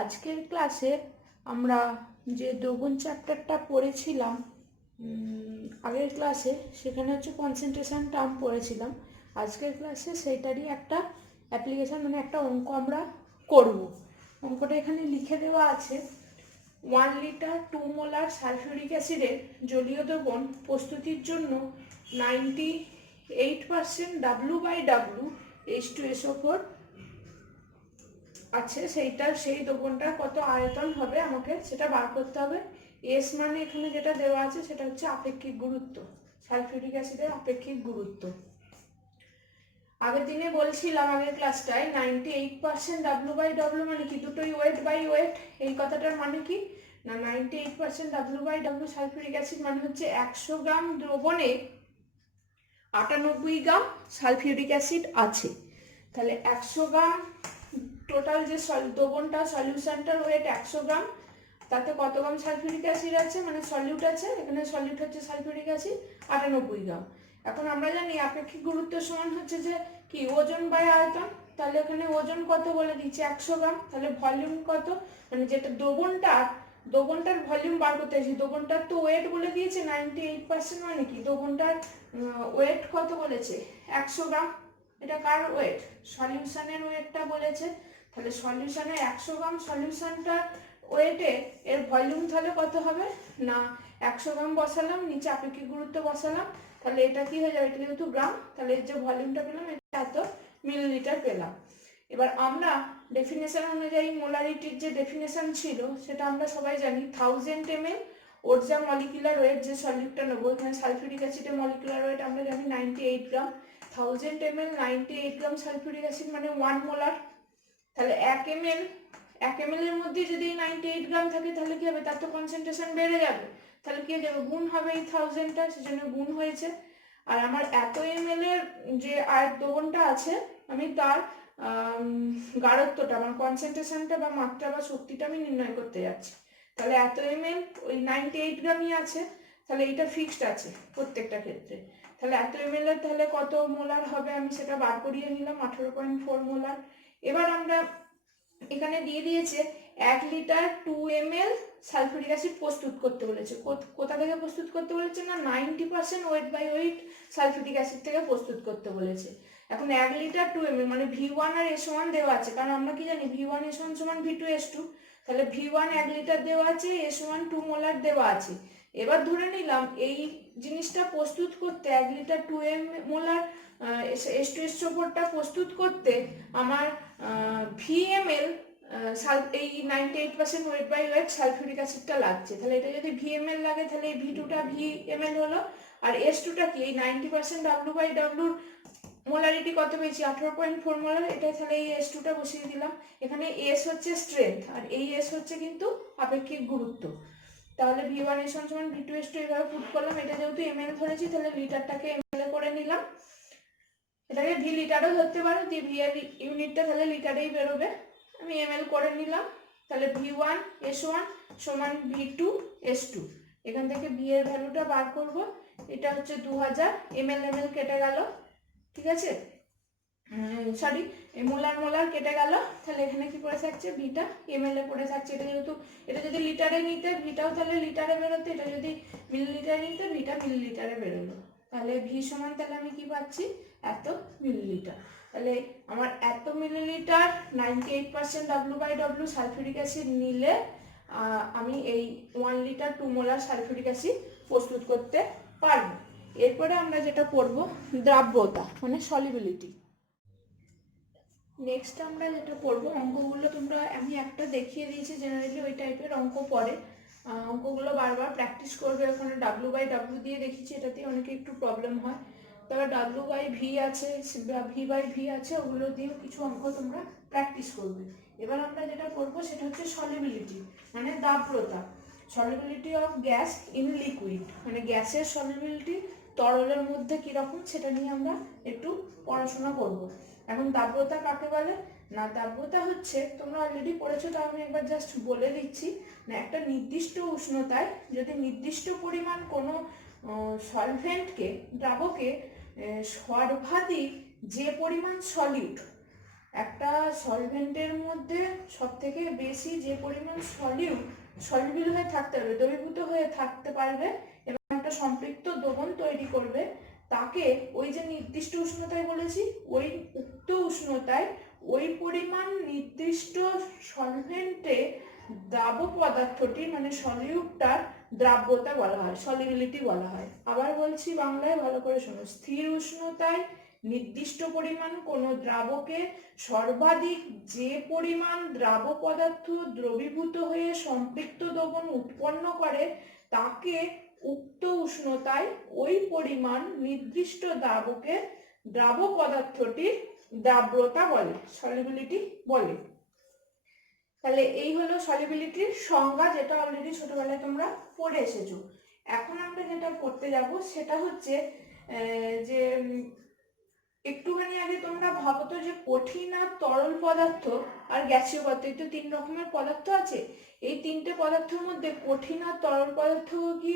আজকের ক্লাসে আমরা যে দ্রবণ চ্যাপ্টারটা পড়েছিলাম আগের ক্লাসে, সেখানে হচ্ছে কনসেন্ট্রেশন টার্ম পড়েছিলাম। আজকের ক্লাসে সেইটারই একটা অ্যাপ্লিকেশন, মানে একটা অঙ্ক আমরা করব। অঙ্কটা এখানে লিখে দেওয়া আছে। 1 লিটার 2 মোলার সালফিউরিক অ্যাসিডের জলীয় দ্রবণ প্রস্তুতির জন্য 98% W/W H2SO4 আছে, সেই দ্রবণটার কত আয়তন হবে আমাকে সেটা বার করতে হবে। এস মানে এখানে যেটা দেওয়া আছে সেটা হচ্ছে আপেক্ষিক গুরুত্ব, সালফিউরিক অ্যাসিডের আপেক্ষিক গুরুত্ব। আগের দিনে বলছিলাম আগের ক্লাসটায় 98% W/W মানে কি, দুটোই ওয়েট বাই ওয়েট। এই কথাটার মানে কি না, 98% W/W সালফিউরিক অ্যাসিড মানে হচ্ছে 100 গ্রাম দ্রবণে 98 গ্রাম সালফিউরিক অ্যাসিড আছে। তাহলে 100 গ্রাম টোটাল যে দ্রবণটা, সলিউশনটার ওয়েট 100 গ্রাম, তাতে কত গ্রাম সালফিউরিক অ্যাসিড আছে, মানে সলিউট আছে। এখানে সলিউট হচ্ছে সালফিউরিক অ্যাসিড 98 গ্রাম। এখন আমরা জানি আপেক্ষিক গুরুত্ব সমান হচ্ছে যে কি, ওজন বাই আয়তন। তাহলে এখানে ওজন কত বলে দিচ্ছে 100 গ্রাম, তাহলে ভলিউম কত, মানে যেটা দ্রবণটার ভলিউম বার করতে হয়েছে। দ্রবণটার তো ওয়েট বলে দিয়েছে 98%, মানে কি দ্রবণটার ওয়েট কত বলেছে 100 গ্রাম। এটা কার ওয়েট? সলিউশনের ওয়েটটা বলেছে। তাহলে সলিউশনের 100 গ্রাম সলিউশনটার ওয়েটে এর ভলিউম তাহলে কত হবে না, 100 গ্রাম বসালাম, নিচে আপেক্ষিক গুরুত্ব বসালাম, তাহলে এটা কি হয়ে যাবে, এটা যেহেতু গ্রাম, তাহলে এর যে ভলিউমটা পেলাম এটা এত মিলিলিটার পেলাম। এবার আমরা ডেফিনেশন অনুযায়ী মোলারিটির যে ডেফিনেশন ছিল সেটা আমরা সবাই জানি। 1000 ml ওর যা মলিকুলার ওয়েট, যে সলিউটটা নেবো, এখানে সালফিউরিক অ্যাসিডের মলিকুলার ওয়েট আমরা জানি 98 গ্রাম। 1000 ml 98 গ্রাম সালফিউরিক অ্যাসিড মানে 1 মোলার। তাহলে 1 ml এর মধ্যে যদি 98 গ্রাম থাকে তাহলে কি হবে, তার তো কনসেন্ট্রেশন বেড়ে যাবে। তাহলে কি হয়ে যাবে, গুণ হবে এই 1000টা, সেজন্য গুণ হয়েছে। আর আমার এত ml এর যে দ্রবণটা আছে, আমি তার গাঢ়ত্বটা মানে কনসেন্ট্রেশনটা বা মাত্রা বা শক্তিটা আমি নির্ণয় করতে যাচ্ছি। তাহলে এত ml ওই 98 গ্রামই আছে, তাহলে এইটা ফিক্সড আছে প্রত্যেকটা ক্ষেত্রে। তাহলে এত ml এর তাহলে কত মোলার হবে আমি সেটা বার করিয়ে নিলাম, 18.4 মোলার। এবার আমরা এখানে দিয়ে দিয়েছে 1 লিটার 2 ml সালফিউরিক অ্যাসিড প্রস্তুত করতে বলেছে। কোথা থেকে প্রস্তুত করতে বলেছে না, 90% weight by weight sulphuric acid থেকে প্রস্তুত করতে বলেছে। এখন 1 লিটার 2 ml মানে V1 আর S1 দেওয়া আছে, কারণ আমরা কি জানি V1 S1 সমান V2 S2। তাহলে V1 1 লিটার দেওয়া আছে, S1 2 মোলার দেওয়া আছে। এবার ধরে নিলাম এই জিনিসটা প্রস্তুত করতে 1 লিটার 2 মোলার H2SO4টা প্রস্তুত করতে আমার VML এই 98% ওয়েট বাই ওয়েট সালফিউরিক অ্যাসিডটা লাগছে। তাহলে এটা যদি VML লাগে তাহলে এই V2টা VML হলো, আর S2টা কি, এই 90% W/W মোলারিটি কত পেয়েছি 18.4 মোলার, এটা তাহলে এই S2টা বসিয়ে দিলাম। এখানে S হচ্ছে স্ট্রেংথ আর এই S হচ্ছে কিন্তু আপেক্ষিক গুরুত্ব। তাহলে V1 S1 সমান V2S2 এভাবে পুট করলাম। এটা যেহেতু ml ধরেছি তাহলে লিটারটাকে ml এ করে নিলাম। এটাকে ভি লিটারও ধরতে পারো, যে ভি এর ইউনিটটা তাহলে লিটারেই বেরোবে। আমি ml করে নিলাম। তাহলে V1 S1 সমান V2 S2। এখান থেকে ভি এর ভ্যালুটা বার করব। এটা হচ্ছে 2000, ml কেটে গেল, ঠিক আছে, সরি মোলার কেটে গেল। তাহলে এখানে কি পড়ে থাকছে, ভিটা ml এ পড়ে থাকছে। এটা যদি লিটারে নিতে ভিটাও তাহলে লিটারে বেরোতো, এটা যদি মিলিলিটারে নিতে ভিটা মিলিলিটারে বেরোলো। তাহলে ভি সমান তাহলে আমি কি পাচ্ছি, এত মিলিলিটার। তাহলে আমার এত মিলিলিটার 98% W/W সালফিউরিক অ্যাসিড নিলে আমি এই 1 লিটার 2 মোলার সালফিউরিক অ্যাসিড প্রস্তুত করতে পারবো। এরপরে আমরা যেটা পড়বো দ্রাব্যতা মানে সলিবিলিটি। নেক্সট আমরা যেটা পড়বো অঙ্কগুলো, তোমরা আমি একটা দেখিয়ে দিয়েছি, জেনারেলি ওই টাইপের অঙ্ক পড়ে। অঙ্কগুলো বারবার প্র্যাকটিস করবে। ওখানে W/W দিয়ে দেখিয়েছি, এটাতে অনেকে একটু প্রবলেম হয়। তবে W/V আছে বা V/V আছে, ওগুলো দিয়েও কিছু অঙ্ক তোমরা প্র্যাকটিস করবে। এবার আমরা যেটা করবো সেটা হচ্ছে সলিবিলিটি মানে দ্রাব্যতা। Solubility of gas in liquid মানে গ্যাসের সলিবিলিটি তরলের মধ্যে কিরকম সেটা নিয়ে আমরা একটু পড়াশোনা করব। এখন দ্রাব্যতা কাকে বলে না, দ্রাব্যতা হচ্ছে, তোমরা অলরেডি পড়েছো, তাও আমি একবার জাস্ট বলে দিচ্ছি না, একটা নির্দিষ্ট উষ্ণতায় যদি নির্দিষ্ট পরিমাণ কোনো সলভেন্টকে দ্রাবকে সর্বাধিক যে পরিমাণ সলিউট একটা সলভেন্টের মধ্যে সব থেকে বেশি যে পরিমাণ সলিউবল হয়ে থাকতে হবে, দ্রবীভূত হয়ে থাকতে পারবে এবং একটা সম্পৃক্ত দ্রবণ তৈরি করবে, তাকে ওই যে নির্দিষ্ট উষ্ণতায় বলেছি, ওই উক্ত উষ্ণতায় ওই পরিমাণ নির্দিষ্ট সলভেন্টে দ্রাব্য পদার্থটি মানে সলিউটটার দ্রাব্যতা বলা হয়, সলিবিলিটি বলা হয়। আবার বলছি বাংলায়, ভালো করে শোনো। স্থির উষ্ণতায় নির্দিষ্ট পরিমাণ কোনো দ্রাবকে সর্বাধিক যে পরিমাণ দ্রাব্য পদার্থ দ্রবীভূত হয়ে সম্পৃক্ত দ্রবণ উৎপন্ন করে, তাকে উক্ত উষ্ণতায় ওই পরিমাণ নির্দিষ্ট দ্রাবকে দ্রাব্য পদার্থটির দ্রাব্যতা বলে, সলিবিলিটি বলে। তাহলে এই হলো সলিবিলিটির সংজ্ঞা, যেটা অলরেডি ছোটবেলায় তোমরা পড়ে এসেছো। এখন আমরা যেটা পড়তে যাব সেটা হচ্ছে যে একটুখানি আগে তোমরা ভাবো তো যে কঠিন আর তরল পদার্থ আর গ্যাসীয় পদার্থ, এই তো 3 রকমের পদার্থ আছে। এই 3টে পদার্থের মধ্যে কঠিন আর তরল পদার্থ কি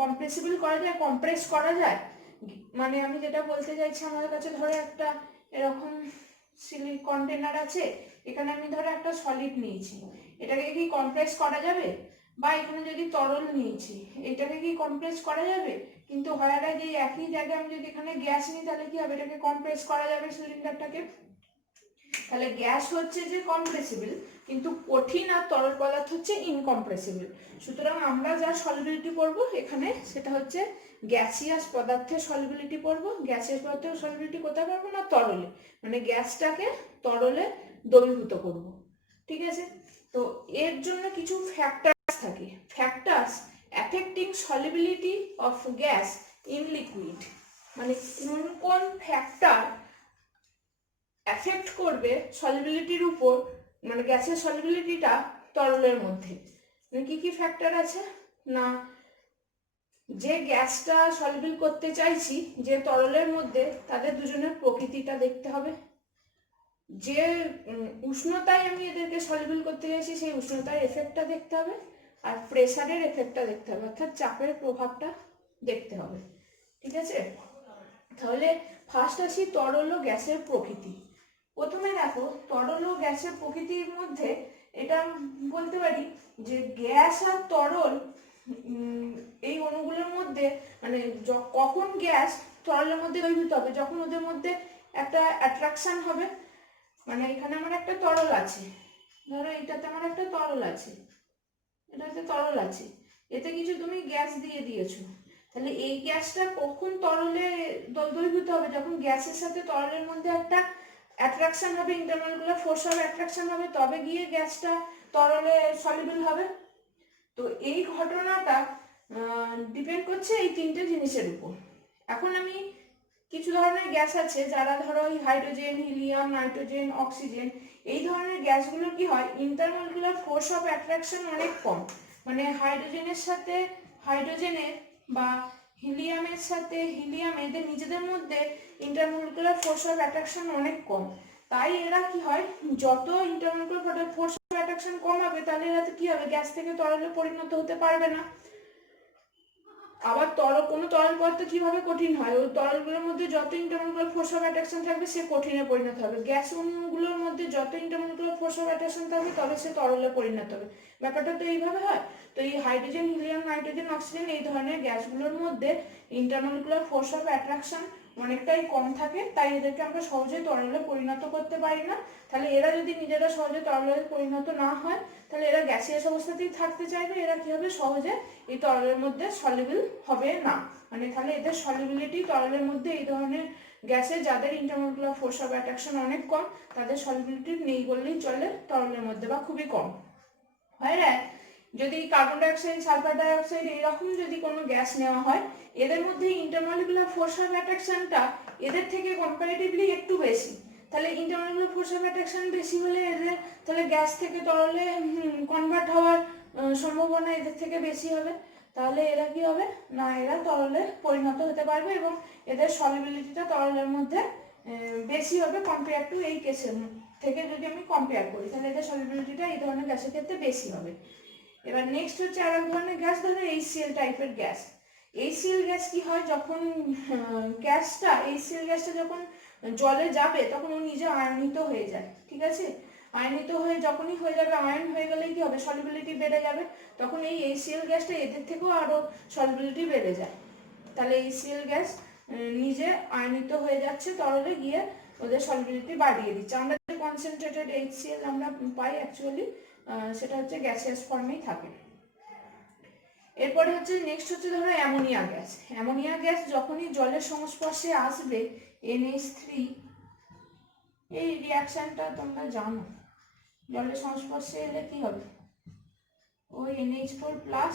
কম্প্রেসিবল করা যায়, কম্প্রেস করা যায়? মানে আমি যেটা বলতে চাইছি, আমাদের কাছে ধরো একটা এরকম সিলিক কন্টেনার আছে, এখানে আমি ধরো একটা সলিড নিয়েছি, এটাকে কি কম্প্রেস করা যাবে? বা এখানে যদি তরল নিয়েছি, এটাকে কি কম্প্রেস করা যাবে? কিন্তু হয় যে একই জায়গায় আমি যদি এখানে গ্যাস নিই, তাহলে কি হবে? এটাকে কম্প্রেস করা যাবে সিলিন্ডারটাকে। তাহলে গ্যাস হচ্ছে যে কম্প্রেসিবল, কিন্তু কঠিন আর তরল পদার্থ হচ্ছে ইনকম্প্রেসিবল। সুতরাং আমরা যা সলিবিলিটি পড়বো এখানে, সেটা হচ্ছে গ্যাসিয়াস পদার্থের সলিবিলিটি পড়বো। গ্যাসিয়াস পদার্থের সলিবিলিটি কোথায় পাবো? না তরলে, মানে গ্যাসটাকে তরলে দ্রবীভূত করব। ঠিক আছে? তো এর জন্য কিছু ফ্যাক্টরস থাকে, factors affecting solubility of gas in liquid. মানে কোন কোন ফ্যাক্টর এফেক্ট করবে সলিবিলিটির উপর, মানে গ্যাসের সলিবিলিটিটা তরলের মধ্যে। মানে কি কি ফ্যাক্টর আছে না, যে গ্যাসটা সলিবিল করতে চাইছি যে তরলের মধ্যে, তাদের দুজনের প্রকৃতিটা দেখতে হবে। যে উষ্ণতায় আমি এদেরকে সলিবিল করতে চাইছি সেই উষ্ণতার এফেক্টটা দেখতে হবে, আর প্রেসারের এফেক্টটা দেখতে হবে, অর্থাৎ চাপের প্রভাবটা দেখতে হবে। ঠিক আছে? তাহলে ফার্স্ট আসি তরল ও গ্যাসের প্রকৃতি। প্রথমে দেখো, তরল ও গ্যাসের প্রকৃতির মধ্যে এটা বলতে পারি যে গ্যাস আর তরল এই অণুগুলোর মধ্যে, মানে কখন গ্যাস তরলের মধ্যে দ্রবীভূত হবে? যখন ওদের মধ্যে একটা অ্যাট্রাকশন হবে। মানে এখানে আমার একটা তরল আছে, ধরো এইটাতে আমার একটা তরল আছে, এটাতে তরল আছে, এতে কিছু তুমি গ্যাস দিয়ে দিয়েছো, তাহলে এই গ্যাসটা কখন তরলে দ্রবীভূত হবে? যখন গ্যাসের সাথে তরলের মধ্যে একটা অ্যাট্রাকশন হবে, ইন্টারমলিকুলার ফোর্স অফ অ্যাট্রাকশন হবে, তবে গিয়ে গ্যাসটা তরলে সলিবল হবে। তো এই ঘটনাটা ডিপেন্ড করছে এই 3টে জিনিসের উপর। এখন আমি কিছু ধরনের গ্যাস আছে যারা ধরো হাইড্রোজেন, হিলিয়াম, নাইট্রোজেন, অক্সিজেন, এই ধরনের গ্যাসগুলো কি হয়, ইন্টারমলিকুলার ফোর্স অফ অ্যাট্রাকশন অনেক কম। মানে হাইড্রোজেনের সাথে হাইড্রোজেনের বা হিলিয়ামের সাথে হিলিয়াম, এদের নিজেদের মধ্যে ইন্টারমলিকুলার ফোর্স অফ অ্যাট্রাকশন অনেক কম। তাই এরা কি হয়, যত ইন্টারমলিকুলার ফোর্স অফ অ্যাট্রাকশন কম হবে, তাহলে এরা তো কি হবে, গ্যাস থেকে তরলে পরিণত হতে পারবে না। আবার কোনো তরল পদার্থ কিভাবে কঠিন হয়, ওই তরলগুলোর মধ্যে যত ইন্টারমলিকুলার ফোর্স অফ অ্যাট্রাকশন থাকবে সে কঠিনে পরিণত হবে। গ্যাস অণুগুলোর মধ্যে যত ইন্টারমলিকুলার ফোর্স অফ অ্যাট্রাকশন থাকবে তবে সে তরলে পরিণত হবে। ব্যাপারটা তো এইভাবে হয়। তো এই হাইড্রোজেন, হিলিয়াম, নাইট্রোজেন, অক্সিজেন এই ধরনের গ্যাসগুলোর মধ্যে ইন্টারমলিকুলার ফোর্স অফ অ্যাট্রাকশন অনেকটাই কম থাকে, তাই এদেরকে আমরা সহজে তরলে পরিণত করতে পারি না। তাহলে এরা যদি নিজেরা সহজে তরলে পরিণত না হয়, তাহলে এরা গ্যাসিয়াস অবস্থাতেই থাকতে চাইবে, এরা কি হবে, সহজে এই তরলের মধ্যে সলিবল হবে না। মানে তাহলে এদের সলিবিলিটি তরলের মধ্যে, এই ধরনের গ্যাসে যাদের ইন্টারমলিকুলার ফোর্স অফ অ্যাট্রাকশন অনেক কম, তাদের সলিবিলিটি নেই বললেই চলে তরলের মধ্যে, বা খুবই কম হয়। রে যদি কার্বন ডাইঅক্সাইড, সালফার ডাইঅক্সাইড এইরকম যদি কোনো গ্যাস নেওয়া হয়, এদের মধ্যে ইন্টারমলিকুলার ফোর্স অফ অ্যাট্রাকশনটা এদের থেকে কম্পারেটিভলি একটু বেশি। তাহলে ইন্টারমলিকুলার ফোর্স অফ অ্যাট্রাকশন বেশি হলে এদের তাহলে গ্যাস থেকে তরলে কনভার্ট হওয়ার সম্ভাবনা এদের থেকে বেশি হবে। তাহলে এরা কি হবে না, এরা তরলে পরিণত হতে পারবে এবং এদের সলিবিলিটিটা তরলের মধ্যে বেশি হবে কম্পেয়ার টু এই কেসের থেকে। যদি আমি কম্পেয়ার করি, তাহলে এদের সলিবিলিটিটা এই ধরনের গ্যাসের ক্ষেত্রে বেশি হবে। এবার নেক্সট হচ্ছে আর এক ধরনের গ্যাস, ধরো HCl টাইপের গ্যাস। HCl গ্যাস কি হয়, যখন গ্যাসটা HCl গ্যাসটা যখন জলে যাবে তখন ও নিজে আয়নিত হয়ে যায়, ঠিক আছে। আয়নিত হয়ে যখনই হয়ে যাবে, আয়ন হয়ে গেলেই কি হবে, সলিবিলিটি বেড়ে যাবে, তখন এই HCl গ্যাসটা এদের থেকেও আরো সলিবিলিটি বেড়ে যায়। তাহলে HCl গ্যাস নিজে আয়নিত হয়ে যাচ্ছে তরলে, গিয়ে ওদের সলিবিলিটি বাড়িয়ে দিচ্ছে। আমরা যে কনসেন্ট্রেটেড HCl আমরা পাই অ্যাকচুয়ালি সেটা হচ্ছে গ্যাসিয়াস ফর্মেই থাকে। এরপরে হচ্ছে নেক্সট হচ্ছে ধরো অ্যামোনিয়া গ্যাস। অ্যামোনিয়া গ্যাস যখনই জলের সংস্পর্শে আসবে NH3, এই রিয়াকশনটা তোমরা জানো, জলের সংস্পর্শে এলে কি হবে, ওই NH4 প্লাস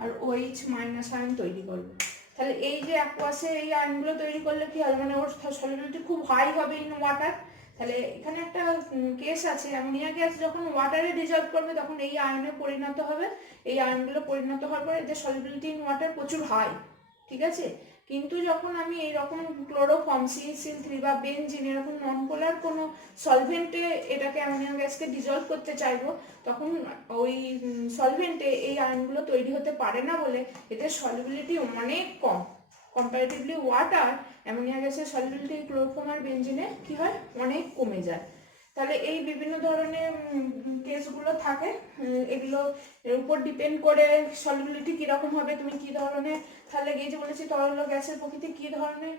আর OH মাইনাস আয়ন তৈরি করবে। তাহলে এই যে অ্যাকোয়াসে এই আয়নগুলো তৈরি করলে কি হবে, মানে ওর সলিবিলিটি খুব হাই হবে ইন ওয়াটার। তাহলে এখানে একটা কেস আছে, অ্যামোনিয়া গ্যাস যখন ওয়াটারে ডিজলভ করবে তখন এই আয়নে পরিণত হবে, এই আয়নগুলো পরিণত হওয়ার পরে এদের সলিবিলিটি ইন ওয়াটার প্রচুর হাই, ঠিক আছে। কিন্তু যখন আমি এইরকম ক্লোরোফর্ম CH3 বা বেনজিন এরকম নন পোলার কোনো সলভেন্টে এটাকে অ্যামোনিয়া গ্যাসকে ডিজলভ করতে চাইবো, তখন ওই সলভেন্টে এই আয়নগুলো তৈরি হতে পারে না বলে এদের সলিবিলিটি অনেক কম। কম্পারেটিভলি ওয়াটার, অ্যামোনিয়া গ্যাসের সলিবিলিটি ক্লোরোফর্ম আর বেনজিনে কি হয়, অনেক কমে যায়। তাহলে এই বিভিন্ন ধরনের কেসগুলো থাকে, এগুলো এর উপর ডিপেন্ড করে সলিবিলিটি কীরকম হবে, তুমি কী ধরনের, তাহলে এই যে বলেছি তরল গ্যাসের প্রকৃতি কী ধরনের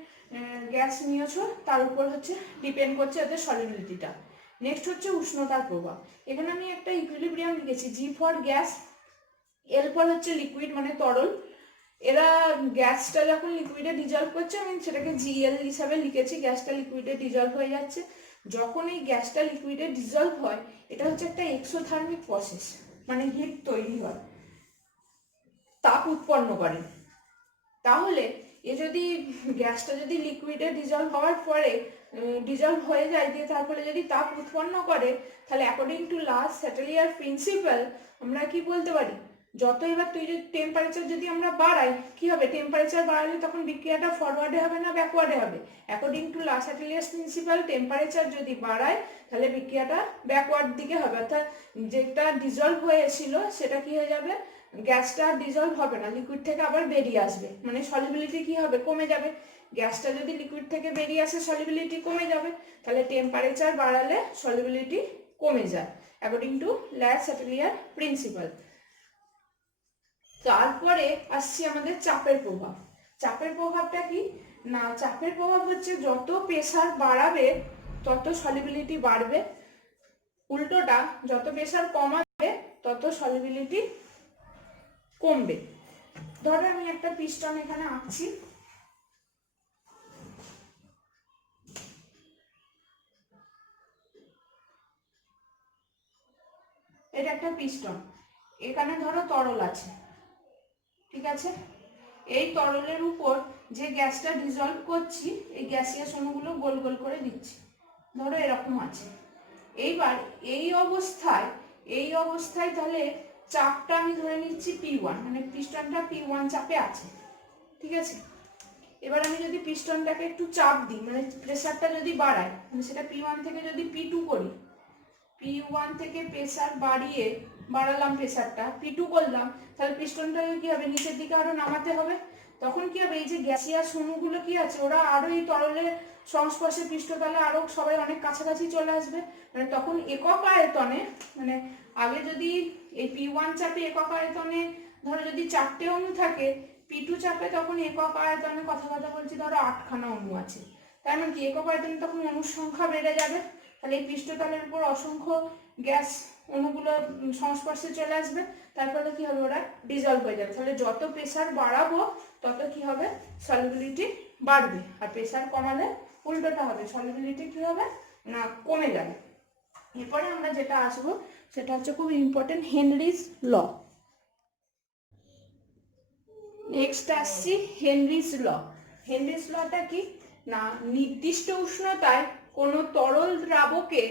গ্যাস নিয়েছো তার উপর হচ্ছে ডিপেন্ড করছে ওদের সলিবিলিটিটা। নেক্সট হচ্ছে উষ্ণতার প্রভাব। এখানে আমি একটা ইকুইলিব্রিয়াম লিখেছি, G for gas, L for হচ্ছে লিকুইড মানে তরল। এরা গ্যাসটা যখন লিকুইডে ডিজলভ করছে, আমি সেটাকে GL হিসাবে লিখেছি, গ্যাসটা লিকুইডে ডিজলভ হয়ে যাচ্ছে। যখন এই গ্যাসটা লিকুইডে ডিজলভ হয়, এটা হচ্ছে একটা এক্সোথার্মিক প্রসেস, মানে হিট তৈরি হয়, তাপ উৎপন্ন করে। তাহলে এ যদি গ্যাসটা যদি লিকুইডে ডিজলভ হওয়ার পরে ডিজলভ হয়ে যায়, দিয়ে তারপরে যদি তাপ উৎপন্ন করে, তাহলে অ্যাকর্ডিং টু লাস্ট স্যাটেলিয়ার প্রিন্সিপাল আমরা কি বলতে পারি, যত এবার তুই যদি টেম্পারেচার যদি আমরা বাড়াই কি হবে, টেম্পারেচার বাড়ালে তখন বিক্রিয়াটা ফরওয়ার্ডে হবে না ব্যাকওয়ার্ডে হবে। অ্যাকর্ডিং টু লাস্ট স্যাটেলিয়ার প্রিন্সিপাল টেম্পারেচার যদি বাড়ায় তাহলে বিক্রিয়াটা ব্যাকওয়ার্ড দিকে হবে, অর্থাৎ যেটা ডিজলভ হয়েছিল সেটা কি হয়ে যাবে, গ্যাসটা ডিজলভ হবে না, লিকুইড থেকে আবার বেরিয়ে আসবে, মানে সলিবিলিটি কি হবে, কমে যাবে। গ্যাসটা যদি লিকুইড থেকে বেরিয়ে আসে সলিবিলিটি কমে যাবে, তাহলে টেম্পারেচার বাড়ালে সলিবিলিটি কমে যায় অ্যাকর্ডিং টু লাস্ট স্যাটেলিয়ার প্রিন্সিপাল। তারপরে আসছি আমাদের চাপের প্রভাব। চাপের প্রভাবটা কি না, চাপের প্রভাব হচ্ছে যত প্রেসার বাড়াবে তত সলিবিলিটি বাড়বে, উল্টোটা যত প্রেসার কমাবে তত সলিবিলিটি কমবে। ধরো আমি একটা পিস্টন এখানে আঁকছি, এটা একটা পিস্টন, এখানে ধরো তরল আছে, ঠিক আছে। এই তরলের উপর যে গ্যাসটা ডিজলভ করছি, এই গ্যাসিয়াস অণুগুলো গোল গোল করে দিচ্ছি, ধরো এরকম আছে। এইবার এই অবস্থায় তাহলে চাপটা আমি ধরে নিচ্ছি P1, মানে পিস্টনটা P1 চাপে আছে, ঠিক আছে। এবার আমি যদি পিস্টনটাকে একটু চাপ দিই, মানে প্রেসারটা যদি বাড়াই, মানে সেটা P1 থেকে যদি P2 করি, P1 থেকে প্রেসার বাড়ালাম, প্রেসারটা P2 করলাম, তাহলে পিস্টনটাকে কি হবে, নিচের দিকে আরো নামাতে হবে। তখন কি হবে, এই যে গ্যাসিয়াস অণুগুলো কি আছে, ওরা আরো এই তরলের সংস্পর্শে পৃষ্ঠতলে আরো সবাই অনেক কাছাকাছি চলে আসবে, মানে তখন একক আয়তনে, মানে আগে যদি এই P1 চাপে একক আয়তনে ধরো যদি 4টে অণু থাকে, P2 চাপে তখন একক আয়তনে কথা বলছি ধরো 8খানা অণু আছে, তার মানে কি একক আয়তনে তখন অণুর সংখ্যা বেড়ে যাবে। তাহলে এই পৃষ্ঠতলের উপর অসংখ্য গ্যাস অণুগুলো সংস্পর্শে চলে আসবে, তারপরে কি হবে, ওরা ডিজলভ হয়ে যাবে। তাহলে যত প্রেসার বাড়াবো তত কি হবে, সলিবিলিটি বাড়বে, আর প্রেসার কমালে উল্টোটা হবে, সলিবিলিটি কি হবে না কমে যাবে। এরপরে আমরা যেটা আসবো সেটা হচ্ছে খুব ইম্পর্টেন্ট, হেনরিজ ল। নেক্সট আসছি হেনরিজ ল। হেনরিজ লটা কি না, নির্দিষ্ট উষ্ণতায় কোনো তরল দ্রাবকে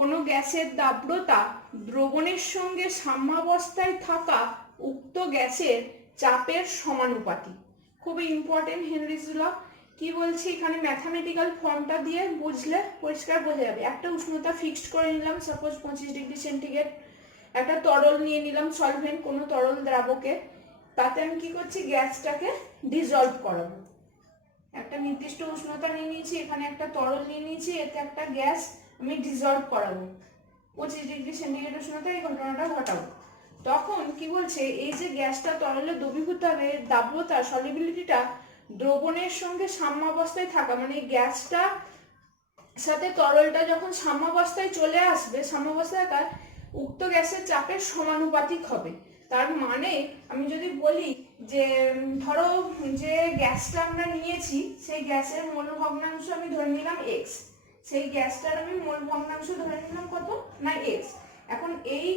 কোনো গ্যাসের দাব্রতা দ্রবণের সঙ্গে সাম্যাবস্থায় থাকা উক্ত গ্যাসের চাপের সমানুপাতিক। খুবই ইম্পর্টেন্ট হেনরিজ ল। কি বলছি এখানে, ম্যাথামেটিক্যাল ফর্মটা দিয়ে বুঝলে পরিষ্কার বোঝা যাবে। একটা উষ্ণতা ফিক্সড করে নিলাম, সাপোজ 25 ডিগ্রি সেন্টিগ্রেড, একটা তরল নিয়ে নিলাম সলভেন্ট, কোনো তরল দ্রাবকে, তাতে আমি কি করছি, গ্যাসটাকে ডিজলভ করাবো। একটা নির্দিষ্ট উষ্ণতা নিয়ে নিয়েছি, এখানে একটা তরল নিয়ে নিয়েছি, এতে একটা গ্যাস আমি ডিজলভ করাবো 25°C উষ্ণতায় এই ঘটনাটা ঘটাবো। তখন কি বলছে, এই যে গ্যাসটা তরলে দ্রবীভূত হবে, দাব্যতা সলিবিলিটিটা দ্রবণের সঙ্গে সাম্যাবস্থায় থাকা, মানে গ্যাসটা সাথে তরলটা যখন সাম্যাবস্থায় চলে আসবে, সাম্যাবস্থায় থাকা উক্ত গ্যাসের চাপের সমানুপাতিক হবে। তার মানে আমি যদি বলি যে ধরো যে গ্যাসটা আমরা নিয়েছি সেই গ্যাসের মোল ভগ্নাংশ আমি ধরে নিলাম এক্স, সেই গ্যাসটার আমি মোল ভগ্নাংশ ধরে নিলাম কত না এক্স। এখন এই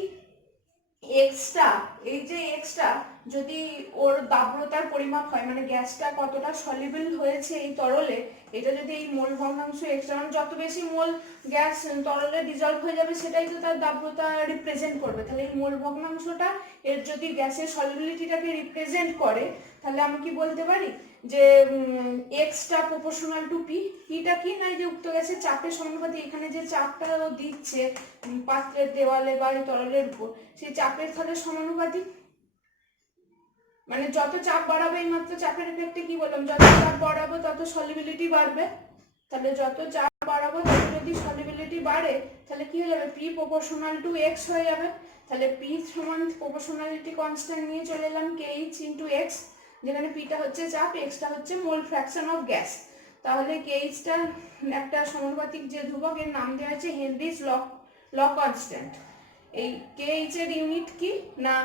এক্সটা, এই যে এক্সটা যদি ওর দাব্যতার পরিমাপ হয়, মানে গ্যাসটা কতটা সলিবল হয়েছে এই তরলে, এটা যদি এই মোল ভগ্নাংশ এক্সটা, মানে যত বেশি মোল গ্যাস তরলে ডিজলভ হয়ে যাবে সেটাই তো তার দাব্যতা রিপ্রেজেন্ট করবে। তাহলে এই মোল ভগ্নাংশটা এর যদি গ্যাসের সলিবিলিটিটাকে রিপ্রেজেন্ট করে, তাহলে আমি কি বলতে পারি যে এক্সটা প্রপোর্শনাল টু পি। পিটা কি না, যে উক্ত গ্যাসের চাপের সমানুপাতিক, এখানে যে চাপটা দিচ্ছে পাত্রের দেওয়ালে বা তরলের উপর, সেই চাপের তাহলে সমানুপাতিক। মানে যত চাপ বাড়াবে, এই মাত্র চাপের এফেক্টে কি বললাম, যত চাপ বাড়াবো তত সলিবিলিটি বাড়বে। তাহলে যত চাপ বাড়াবো তত যদি সলিবিলিটি বাড়ে, তাহলে কি হয়ে যাবে, পি প্রপোর্শনাল টু এক্স হয়ে যাবে। তাহলে পি সমান প্রপোর্শনালিটি কনস্ট্যান্ট নিয়ে চলে এলাম KH ইন্টু এক্স, যেখানে পিটা হচ্ছে চাপ, এক্সটা হচ্ছে মোল ফ্র্যাকশন অফ গ্যাস। তাহলে KHটা একটা সমানুপাতিক যে ধ্রুবক, এর নাম দেওয়া আছে হেনরিস ল কনস্ট্যান্ট। এই KH এর ইউনিট কি না,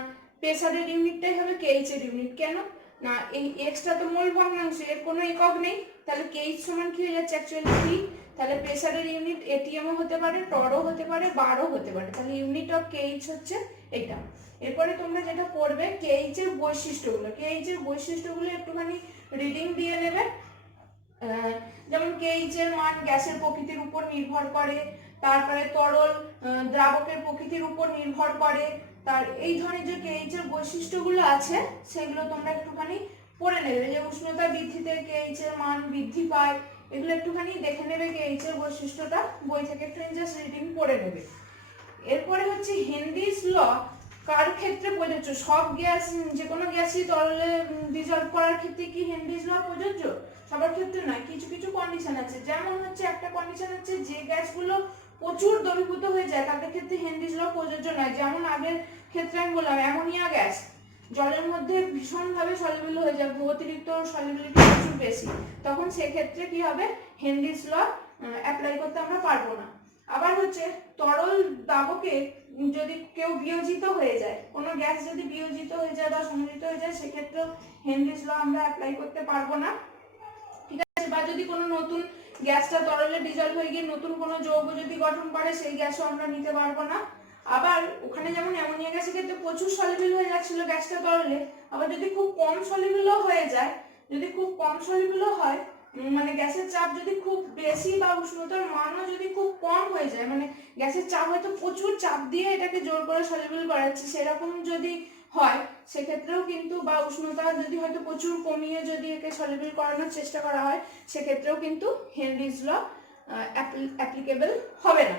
প্রেসারের ইউনিটটাই হবে KH এর ইউনিট। কেন না, এই এক্সটা তো মোল ভগ্নাংশ, এর কোনো একক নেই, তাহলে KH সমান কি হয়ে যাচ্ছে অ্যাকচুয়ালি পি। তাহলে প্রেসারের ইউনিট এটিএমও হতে পারে, টরও হতে পারে, বারও হতে পারে। তাহলে ইউনিট অফ KH হচ্ছে এটা। এরপরে তোমরা যেটা পড়বে KH এর বৈশিষ্ট্যগুলো, KH এর বৈশিষ্ট্যগুলো একটুখানি রিডিং দিয়ে নেবে। যেমন KH এর মান গ্যাসের প্রকৃতির উপর নির্ভর করে, তারপরে তরল দ্রাবকের প্রকৃতির উপর নির্ভর করে, তার এই ধরনের যে KH এর বৈশিষ্ট্যগুলো আছে সেগুলো তোমরা একটুখানি পড়ে নেবে। যে উষ্ণতা বৃদ্ধিতে KH এর মান বৃদ্ধি পায়, এগুলো একটুখানি দেখে নেবে KH এর বৈশিষ্ট্যটা, বই থেকে একটু জাস্ট রিডিং পড়ে নেবে। এরপরে হচ্ছে হেনরিস ল কার ক্ষেত্রে প্রযোজ্য, সব গ্যাস, যে কোনো গ্যাসই তরলে ডিজলভ করার ক্ষেত্রে কি হেনরিস ল প্রযোজ্য, সবার ক্ষেত্রে নয়, কিছু কিছু কন্ডিশন আছে। যেমন হচ্ছে একটা কন্ডিশন হচ্ছে যে গ্যাসগুলো প্রচুর দ্রবীভূত হয়ে যায় তাদের ক্ষেত্রে হেনরিস ল প্রযোজ্য নয়। যেমন আগের ক্ষেত্রে আমি বললাম অ্যামোনিয়া গ্যাস জলের মধ্যে ভীষণভাবে সলিবল হয়ে যাবে, অতিরিক্ত সলিবিলিটি প্রচুর বেশি, তখন সেক্ষেত্রে কি হবে, হেনরিস ল অ্যাপ্লাই করতে আমরা পারবো না। আবার হচ্ছে তরল দ্রাবকে যদি কেউ বিয়োজিত হয়ে যায়, কোনো গ্যাস যদি বিয়োজিত হয়ে যায় বা সংযোজিত হয়ে যায়, সেক্ষেত্রে হেনরিস ল আমরা অ্যাপ্লাই করতে পারবো না, ঠিক আছে। বা যদি কোনো নতুন গ্যাসটা তরলে ডিজলভ হয়ে গিয়ে নতুন কোনো যৌগ যদি গঠন করে, সেই গ্যাসও আমরা নিতে পারবো না। আবার ওখানে যেমন অ্যামোনিয়া গ্যাসের ক্ষেত্রে প্রচুর সলিবল হয়ে যাচ্ছিল গ্যাসটা তরলে, আবার যদি খুব কম সলিবলও হয়ে যায়, যদি খুব কম সলিবলও হয়, মানে গ্যাসের চাপ যদি খুব বেশি বা উষ্ণতার মানও যদি খুব কম হয়ে যায়, মানে গ্যাসের চাপ হয়তো প্রচুর চাপ দিয়ে এটাকে জোর করে সলিবল করাচ্ছে, সেরকম যদি হয় সেক্ষেত্রেও কিন্তু, বা উষ্ণতা যদি হয়তো প্রচুর কমিয়ে যদি একে সলিবল করানোর চেষ্টা করা হয়, সেক্ষেত্রেও কিন্তু হেনরিস ল অ্যাপ্লিকেবল হবে না।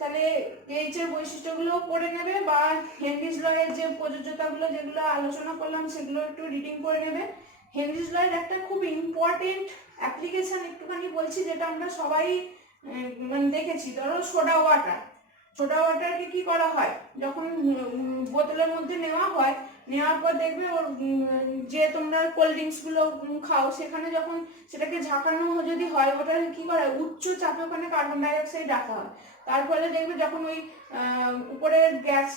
তাহলে KH এর বৈশিষ্ট্যগুলো পড়ে নেবে, বা হেনরিস ল এর যে প্রযোজ্যতাগুলো যেগুলো আলোচনা করলাম সেগুলো একটু রিডিং করে নেবে। হেনরিস ল এর একটা খুব ইম্পর্টেন্ট অ্যাপ্লিকেশন একটুখানি বলছি, যেটা আমরা সবাই মানে দেখেছি। ধরো সোডা ওয়াটার, সোডা ওয়াটারকে কি করা হয়, যখন বোতলের মধ্যে নেওয়া হয়, নেওয়ার পর দেখবে ওর যে তোমরা কোল্ড ড্রিঙ্কস গুলো খাও, সেখানে যখন সেটাকে ঝাঁকানো যদি হয়, ওটা কি করা হয়, উচ্চ চাপে ওখানে কার্বন ডাই অক্সাইড রাখা হয়। তার ফলে দেখবে যখন ওই উপরের গ্যাস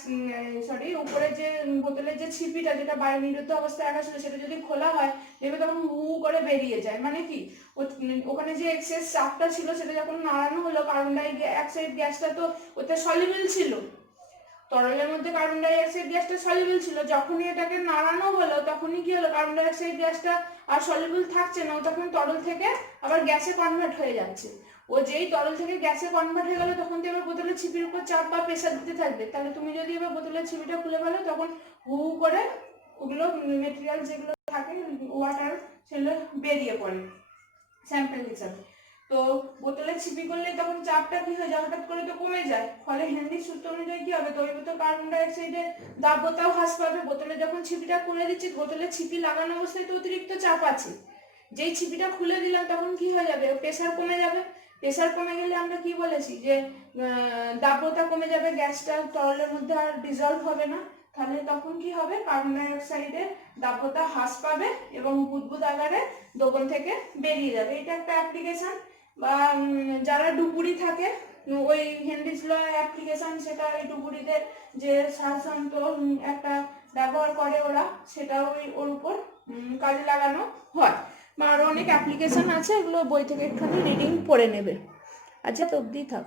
উপরে যে বোতলের যে ছিপিটা, যেটা বায়ু নিরুদ্ধ অবস্থায় রাখা ছিল, সেটা যদি খোলা হয়, দেখবে তখন হু হু করে বেরিয়ে যায়। মানে কি, ওখানে যে এক্সেস চাপটা ছিল সেটা যখন নাড়ানো হলো, কার্বন ডাই অক্সাইড গ্যাসটা তো ওতে সলিবল ছিল, তরলের মধ্যে কার্বন ডাই অক্সাইড গ্যাসটা সলিবল ছিল, যখনই এটাকে নাড়ানো হলো তখনই কি হলো, কার্বন ডাই অক্সাইড গ্যাসটা আর সলিবল থাকছে না, তখন তরল থেকে আবার গ্যাসে কনভার্ট হয়ে যাচ্ছে। ও যেই তরল থেকে গ্যাসে কনভার্ট হয়ে গেল, তখন তো এবার বোতলের ছিপির উপর চাপ বা প্রেসার দিতে থাকবে। তাহলে তুমি যদি এবার বোতলের ছিপিটা খুলে ফেলো, তখন হু হু করে ওগুলো মেটেরিয়াল যেগুলো থাকে ওয়াটার, সেগুলো বেরিয়ে পড়ে স্যাম্পল হিসাবে। তো বোতলের ছিপি করলে তখন চাপটা কি হয়ে যায়, হঠাৎ করে তো কমে যায়, ফলে হেনরির সূত্র অনুযায়ী কি হবে, দ্রবীভূত কার্বন ডাই অক্সাইডের দাব্যতাও হ্রাস পাবে। বোতলে যখন ছিপিটা খুলে দিচ্ছি, বোতলের ছিপি লাগানো অবস্থায় তো অতিরিক্ত চাপ আছে, যেই ছিপিটা খুলে দিলাম তখন কি হয়ে যাবে, প্রেসার কমে যাবে। প্রেসার কমে গেলে আমরা কি বলেছি যে দাব্যতা কমে যাবে, গ্যাসটা তরলের মধ্যে আর ডিজলভ হবে না। তাহলে তখন কি হবে, কার্বন ডাই অক্সাইডের দাব্যতা হ্রাস পাবে এবং বুদবুদ আকারে দ্রবণ থেকে বেরিয়ে যাবে। এটা একটা অ্যাপ্লিকেশন। বা যারা ডুবুরি থাকে, ওই হেনরিস ল অ্যাপ্লিকেশন, সেটা ওই ডুবুরিদের যে সাধারণত একটা ব্যবহার করে ওরা, সেটা ওর উপর কাজে লাগানো হয়। বা আরও অনেক অ্যাপ্লিকেশন আছে, এগুলো বই থেকে একটুখানি রিডিং পড়ে নেবে। আচ্ছা, তো অবধি থাক।